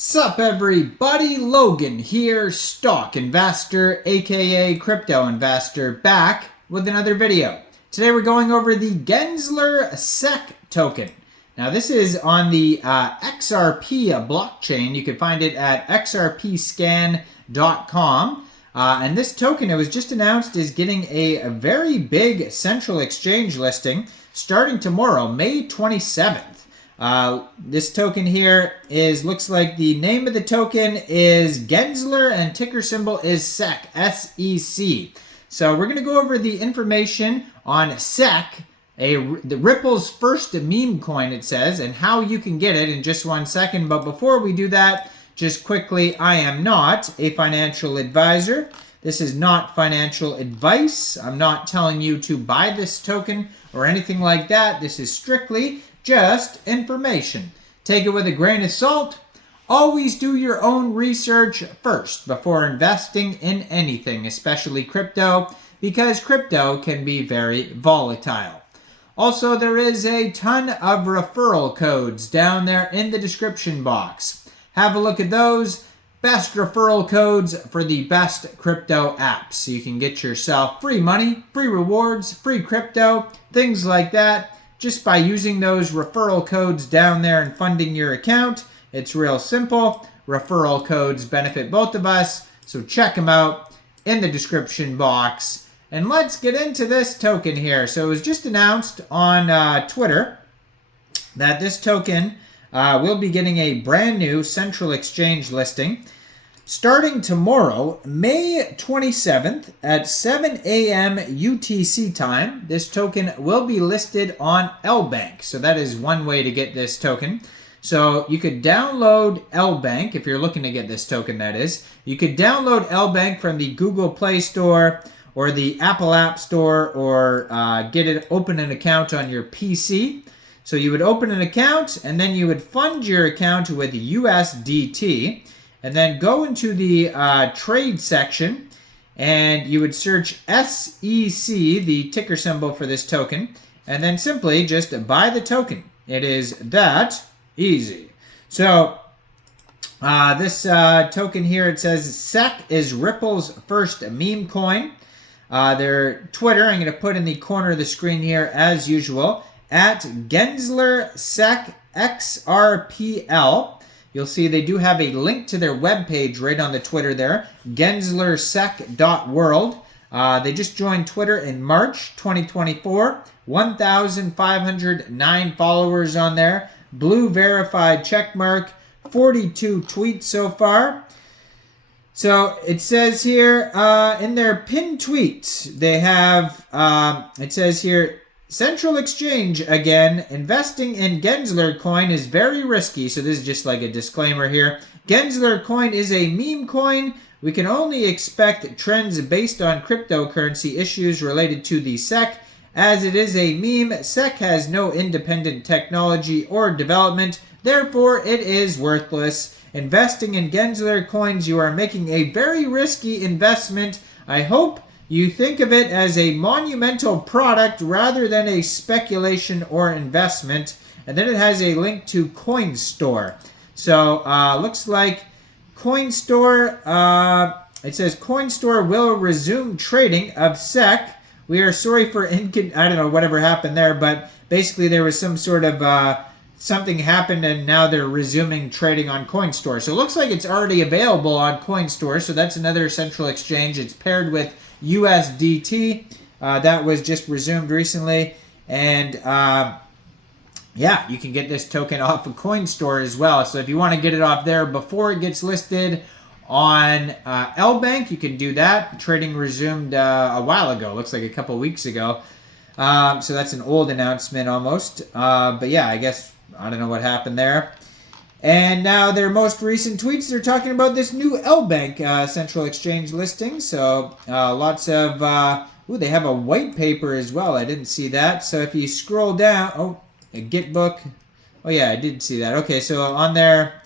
Sup everybody, Logan here, stock investor aka crypto investor, back with another video. Today we're going over the Gensler SEC token. Now this is on the Xrp blockchain. You can find it at xrpscan.com. And this token, it was just announced, is getting a very big central exchange listing starting tomorrow, May 27th. This token here looks like the name of the token is Gensler and ticker symbol is SEC, S-E-C. So we're going to go over the information on SEC, the Ripple's first meme coin, it says, and how you can get it in just 1 second. But before we do that, just quickly, I am not a financial advisor. This is not financial advice. I'm not telling you to buy this token or anything like that. This is strictly just information. Take it with a grain of salt. Always do your own research first before investing in anything, especially crypto, because crypto can be very volatile. Also, there is a ton of referral codes down there in the description box. Have a look at those. Best referral codes for the best crypto apps. So you can get yourself free money, free rewards, free crypto, things like that, just by using those referral codes down there and funding your account. It's real simple. Referral codes benefit both of us, so check them out in the description box. And let's get into this token here. So it was just announced on Twitter that this token will be getting a brand new central exchange listing starting tomorrow, May 27th at 7 a.m. UTC time. This token will be listed on Lbank. So that is one way to get this token. So you could download Lbank if you're looking to get this token, that is. You could download Lbank from the Google Play Store or the Apple App Store, or open an account on your PC. So you would open an account and then you would fund your account with USDT. And then go into the trade section and you would search SEC, the ticker symbol for this token, and then simply just buy the token. It is that easy. So this token here, it says SEC is Ripple's first meme coin. Their Twitter, I'm going to put in the corner of the screen here as usual, at Gensler SEC Xrpl. You'll see they do have a link to their webpage right on the Twitter there, genslersec.world. They just joined Twitter in March 2024. 1,509 followers on there. Blue verified checkmark. 42 tweets so far. So it says here in their pinned tweet, they have, it says here, Central exchange again. Investing in Gensler coin is very risky. So this is just like a disclaimer here. Gensler coin is a meme coin. We can only expect trends based on cryptocurrency issues related to the SEC. As it is a meme, SEC has no independent technology or development. Therefore, it is worthless. Investing in Gensler coins, you are making a very risky investment. I hope you think of it as a monumental product rather than a speculation or investment. And then it has a link to Coinstore. So looks like Coinstore, it says Coinstore will resume trading of SEC. We are sorry for I don't know whatever happened there, but basically there was some sort of something happened and now they're resuming trading on Coinstore. So it looks like it's already available on Coinstore. So that's another central exchange. It's paired with USDT. That was just resumed recently. And yeah, you can get this token off of Coinstore as well. So if you want to get it off there before it gets listed on Lbank, you can do that. Trading resumed a while ago. Looks like a couple weeks ago. So that's an old announcement almost. But yeah, I guess I don't know what happened there. And now their most recent tweets, they're talking about this new Lbank central exchange listing. So lots of, they have a white paper as well. I didn't see that. So if you scroll down, a Gitbook. Oh yeah, I did see that. Okay, so on their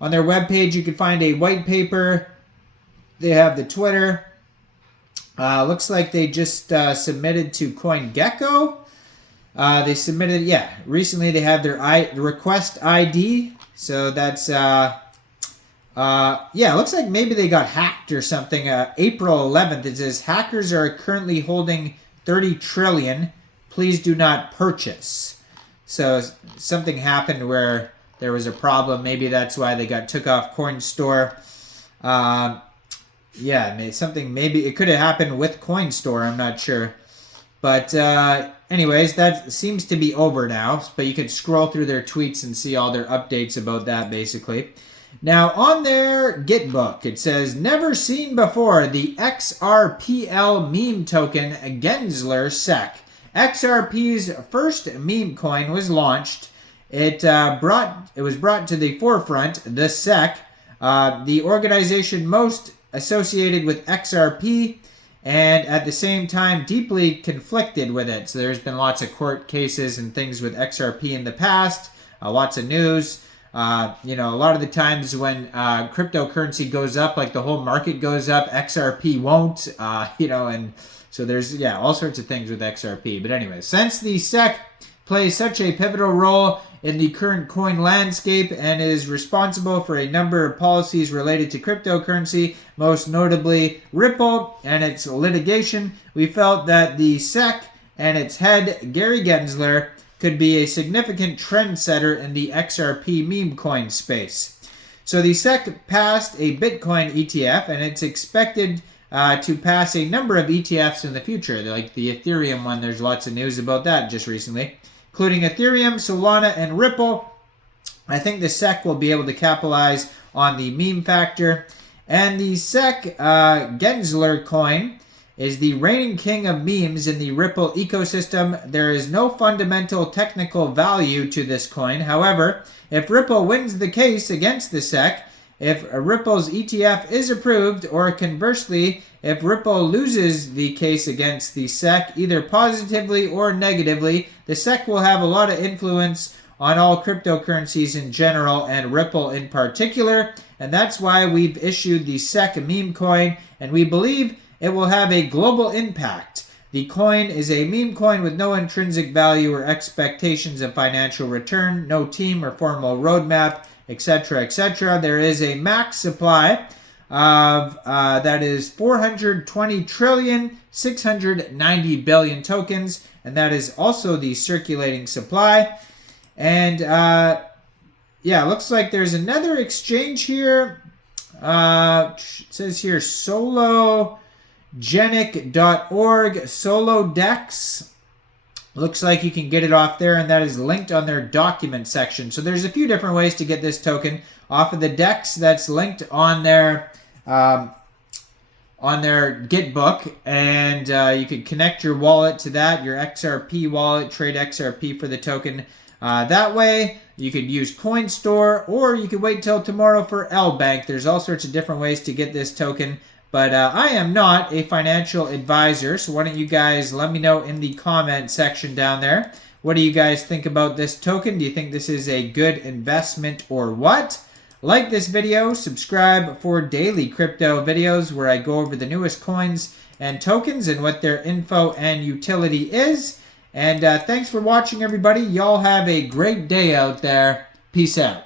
webpage, you can find a white paper. They have the Twitter. Looks like they just submitted to CoinGecko. They submitted, recently they have their request ID. So that's Yeah, it looks like maybe they got hacked or something. April 11th, it says hackers are currently holding 30 trillion. Please do not purchase. So something happened where there was a problem. Maybe that's why they got took off Coinstore. Yeah, maybe it could have happened with Coinstore. I'm not sure. But anyways, that seems to be over now. But you could scroll through their tweets and see all their updates about that, basically. Now, on their Gitbook, it says, never seen before, the Xrpl meme token Gensler SEC. XRP's first meme coin was launched. It was brought to the forefront, the SEC, the organization most associated with XRP, and at the same time deeply conflicted with it. So there's been lots of court cases and things with XRP in the past, lots of news. A lot of the times when cryptocurrency goes up, like the whole market goes up, XRP won't, and so there's, all sorts of things with XRP. But anyway, since the SEC plays such a pivotal role in the current coin landscape and is responsible for a number of policies related to cryptocurrency, most notably Ripple and its litigation, we felt that the SEC and its head, Gary Gensler, could be a significant trendsetter in the XRP meme coin space. So the SEC passed a Bitcoin ETF, and it's expected to pass a number of ETFs in the future, like the Ethereum one. There's lots of news about that just recently, including Ethereum, Solana, and Ripple. I think the SEC will be able to capitalize on the meme factor. And the SEC Gensler coin is the reigning king of memes in the Ripple ecosystem. There is no fundamental technical value to this coin. However, if Ripple wins the case against the SEC, if Ripple's ETF is approved, or conversely, if Ripple loses the case against the SEC, either positively or negatively, the SEC will have a lot of influence on all cryptocurrencies in general and Ripple in particular. And that's why we've issued the SEC meme coin, and we believe it will have a global impact. The coin is a meme coin with no intrinsic value or expectations of financial return, no team or formal roadmap, etc., etc. There is a max supply of that is 420 trillion 690 billion tokens, and that is also the circulating supply. And it looks like there's another exchange here. It says here sologenic.org, Solodex. Looks like you can get it off there, and that is linked on their document section. So there's a few different ways to get this token off of the DEX that's linked on their Gitbook, and you could connect your wallet to that, your XRP wallet, trade XRP for the token. That way, you could use Coinstore, or you could wait till tomorrow for Lbank. There's all sorts of different ways to get this token. But I am not a financial advisor, so why don't you guys let me know in the comment section down there. What do you guys think about this token? Do you think this is a good investment or what? Like this video, subscribe for daily crypto videos where I go over the newest coins and tokens and what their info and utility is. And thanks for watching, everybody. Y'all have a great day out there. Peace out.